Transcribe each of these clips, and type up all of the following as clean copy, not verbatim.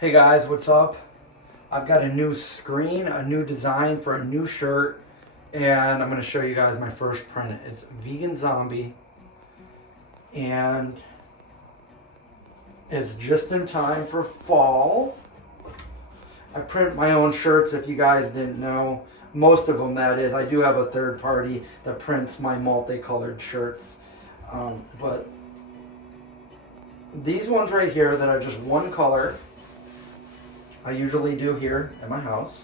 Hey guys, what's up? I've got a new screen, a new design for a new shirt, and I'm going to show you guys my first print. It's Vegan Zombie, and it's just in time for fall. I print my own shirts, if you guys didn't know. Most of them, that is. I do have a third party that prints my multicolored shirts. But these ones right here that are just one color, I usually do here at my house.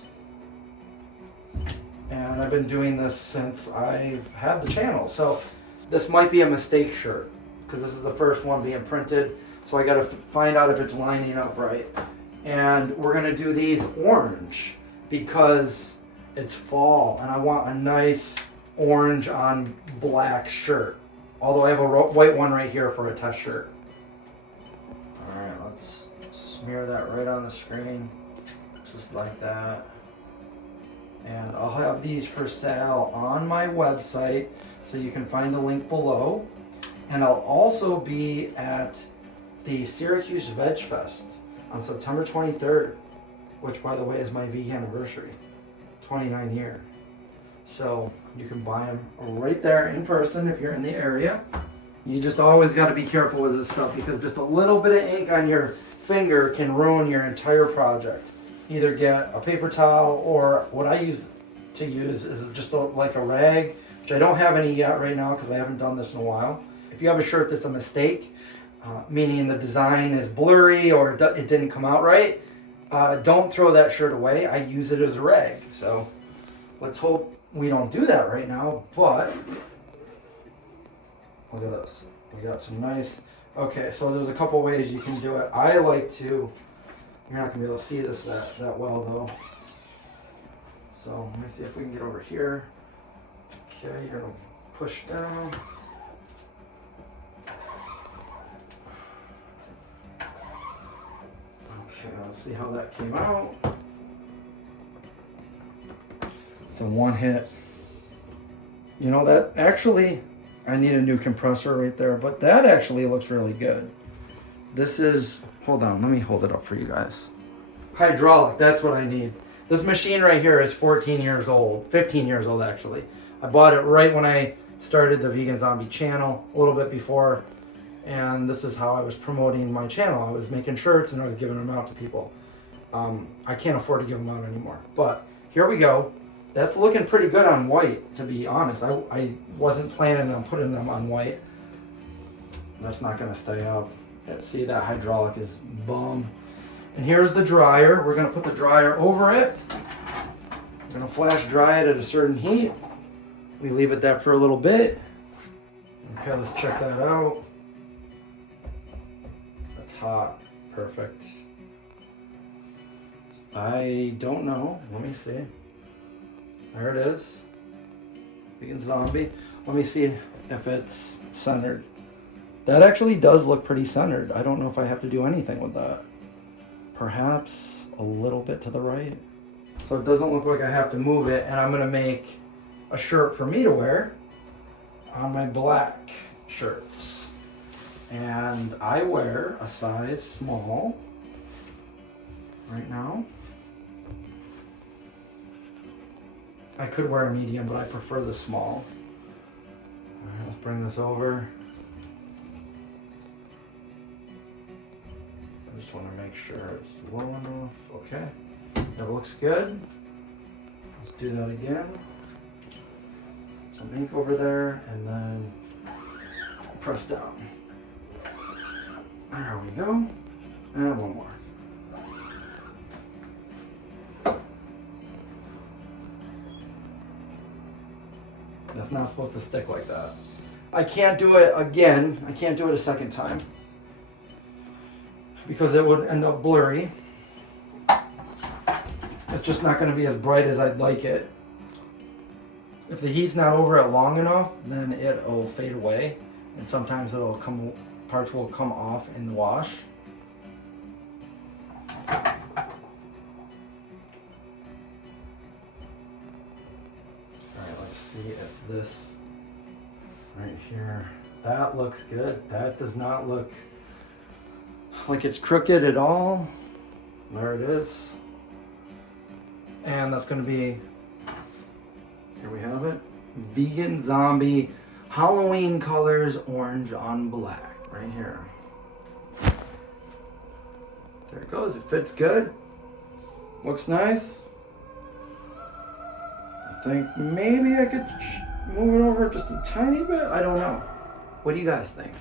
And I've been doing this since I've had the channel. So this might be a mistake shirt because this is the first one being printed. So I got to find out if it's lining up right. And we're going to do these orange because it's fall and I want a nice orange on black shirt. Although I have a white one right here for a test shirt. All right, let's smear that right on the screen, just like that. And I'll have these for sale on my website, so you can find the link below. And I'll also be at the Syracuse Veg Fest on September 23rd, which by the way is my vegan anniversary, 29 year. So you can buy them right there in person if you're in the area. You just always got to be careful with this stuff because just a little bit of ink on your finger can ruin your entire project. Either get a paper towel, or what I use is just like a rag, which I don't have any yet right now because I haven't done this in a while. If you have a shirt that's a mistake, meaning the design is blurry or it didn't come out right, don't throw that shirt away. I use it as a rag. So let's hope we don't do that right now, but look at this. We got some nice, okay, so there's a couple ways you can do it. I like to, you're not going to be able to see this that well though. So let me see if we can get over here. Okay, you're going to push down. Okay, let's see how that came out. So one hit. You know, that actually, I need a new compressor right there, but that actually looks really good. This is, hold on, let me hold it up for you guys. Hydraulic, that's what I need. This machine right here is 14 years old, 15 years old actually. I bought it right when I started the Vegan Zombie channel, a little bit before, and this is how I was promoting my channel. I was making shirts and I was giving them out to people. I can't afford to give them out anymore, but here we go. That's looking pretty good on white, to be honest. I wasn't planning on putting them on white. That's not gonna stay up. See, that hydraulic is bum. And here's the dryer. We're gonna put the dryer over it. We're gonna flash dry it at a certain heat. We leave it there for a little bit. Okay, let's check that out. That's hot, perfect. I don't know, let me see. There it is, Vegan Zombie. Let me see if it's centered. That actually does look pretty centered. I don't know if I have to do anything with that. Perhaps a little bit to the right. So it doesn't look like I have to move it, and I'm gonna make a shirt for me to wear on my black shirts. And I wear a size small right now. I could wear a medium, but I prefer the small. All right, let's bring this over. I just want to make sure it's low enough. Okay, that looks good. Let's do that again. Some ink over there, and then press down. There we go. And one more. That's not supposed to stick like that. I can't do it again. I can't do it a second time because it would end up blurry. It's just not going to be as bright as I'd like it. If the heat's not over it long enough, then it'll fade away, and sometimes parts will come off in the wash. See if this right here, that looks good. That does not look like it's crooked at all. There it is. And that's going to be, here we have it, Vegan Zombie Halloween colors, orange on black, right here. There it goes. It fits good. Looks nice. I think maybe I could move it over just a tiny bit. I don't know. What do you guys think?